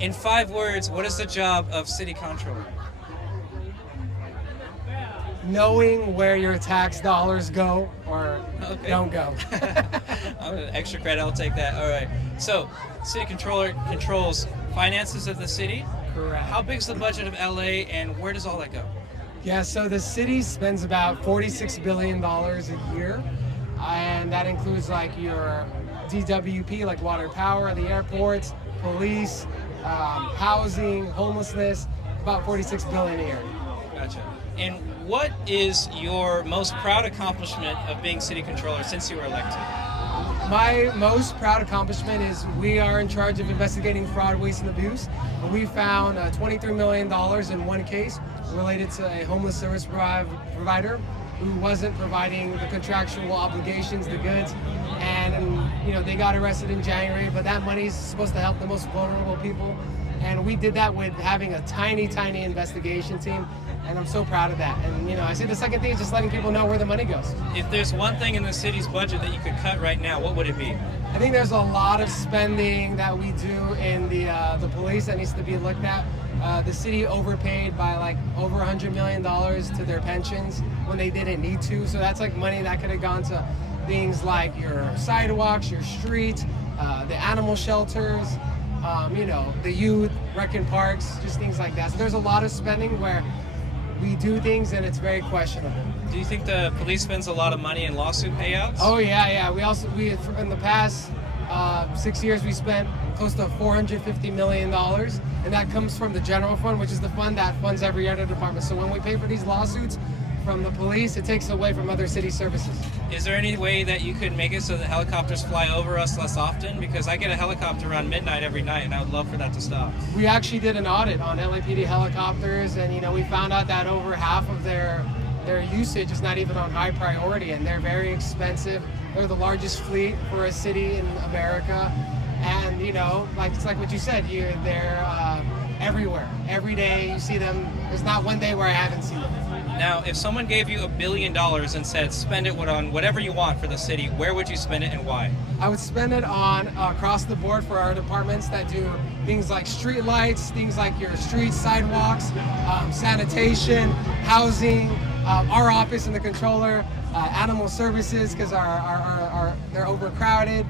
In 5 words, what is the job of city controller? Knowing where your tax dollars go or don't go. I'm an extra credit, I'll take that. All right. So, city controller controls finances of the city. Correct. How big is the budget of LA and where does all that go? Yeah, so the city spends about $46 billion a year, and that includes like your DWP, like water power, the airports, police, housing, homelessness, about $46 billion a year. Gotcha. And what is your most proud accomplishment of being city controller since you were elected? My most proud accomplishment is we are in charge of investigating fraud, waste, and abuse. We found $23 million in one case related to a homeless service provider who wasn't providing the contractual obligations, the goods, and they got arrested in January, but that money is supposed to help the most vulnerable people. And we did that with having a tiny investigation team, and I'm so proud of that. And I say the second thing is just letting people know where the money goes. If there's one thing in the city's budget that you could cut right now, what would it be? I think there's a lot of spending that we do in the police that needs to be looked at. The city overpaid by like over $100 million to their pensions when they didn't need to. So that's like money that could have gone to things like your sidewalks, your streets, the animal shelters, the youth, wrecking parks, just things like that. So there's a lot of spending where we do things and it's very questionable. Do you think the police spends a lot of money in lawsuit payouts? Oh yeah. We in the past 6 years we spent close to $450 million, and that comes from the general fund, which is the fund that funds every other department. So when we pay for these lawsuits from the police, it takes away from other city services. Is there any way that you could make it so that helicopters fly over us less often? Because I get a helicopter around midnight every night, and I would love for that to stop. We actually did an audit on LAPD helicopters, and we found out that over half of their usage is not even on high priority, and they're very expensive. They're the largest fleet for a city in America, and it's like what you said. They're everywhere. Every day you see them. There's not one day where I haven't seen them. Now, if someone gave you $1 billion and said, spend it on whatever you want for the city, where would you spend it and why? I would spend it on across the board for our departments that do things like street lights, things like your streets, sidewalks, sanitation, housing, our office and the controller, animal services because they're overcrowded,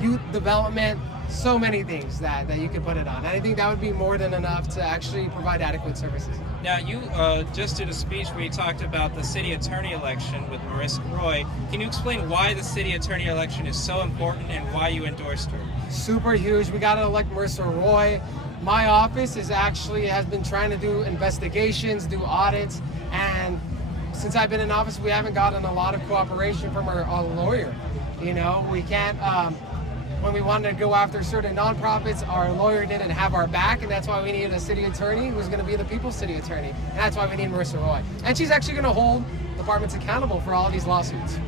youth development, so many things that you could put it on. And I think that would be more than enough to actually provide adequate services. Now, you just did a speech where you talked about the city attorney election with Marissa Roy. Can you explain why the city attorney election is so important and why you endorsed her? Super huge. We got to elect Marissa Roy. My office has been trying to do investigations, do audits, and since I've been in office, we haven't gotten a lot of cooperation from our lawyer. We can't. When we wanted to go after certain nonprofits, our lawyer didn't have our back, and that's why we needed a city attorney who's going to be the people's city attorney. And that's why we need Marissa Roy. And she's actually going to hold departments accountable for all of these lawsuits.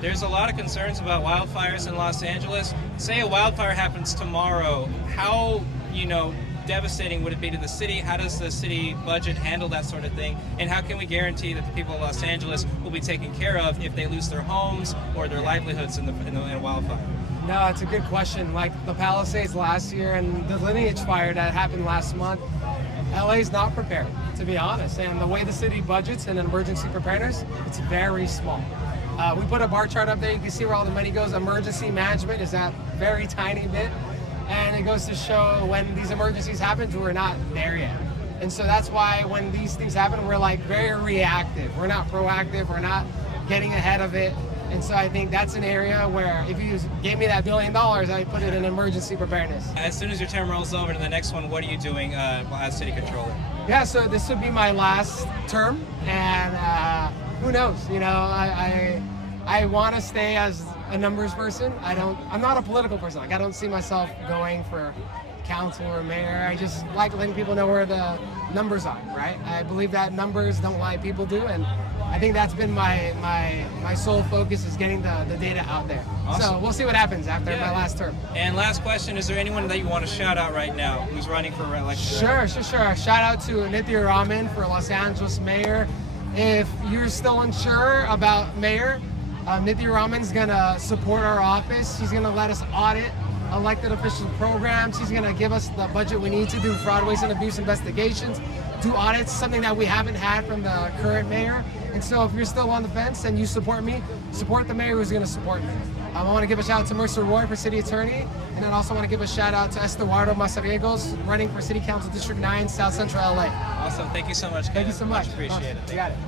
There's a lot of concerns about wildfires in Los Angeles. Say a wildfire happens tomorrow, how, devastating would it be to the city? How does the city budget handle that sort of thing? And how can we guarantee that the people of Los Angeles will be taken care of if they lose their homes or their livelihoods in a wildfire? No, it's a good question. Like the Palisades last year and the Lineage fire that happened last month, LA's not prepared, to be honest. And the way the city budgets and emergency preparedness, it's very small. We put a bar chart up there. You can see where all the money goes. Emergency management is that very tiny bit. And it goes to show when these emergencies happen, we're not there yet. And so that's why when these things happen, we're like very reactive. We're not proactive. We're not getting ahead of it. And so I think that's an area where if you gave me that $1 billion, I'd put it in emergency preparedness. As soon as your term rolls over to the next one, what are you doing as city controller? Yeah, so this would be my last term, and who knows? I want to stay as a numbers person. I'm not a political person. I don't see myself going for council or mayor. I just like letting people know where the numbers are, right? I believe that numbers don't lie, people do, and I think that's been my sole focus is getting the data out there. Awesome. So we'll see what happens after my last term. And last question, is there anyone that you want to shout out right now who's running for election? Sure. Shout out to Nithya Raman for Los Angeles mayor. If you're still unsure about mayor, Nithya Raman's going to support our office. She's going to let us audit elected official programs. He's going to give us the budget we need to do fraud, waste, and abuse investigations, do audits, something that we haven't had from the current mayor. And so if you're still on the fence and you support me, support the mayor who's going to support me. I want to give a shout out to Mercer Roy for city attorney, and then also want to give a shout out to Estuardo Mazariegos, running for City Council District 9, South Central LA. Awesome. Thank you so much, Kenneth. Thank you so much. Appreciate it. You got it.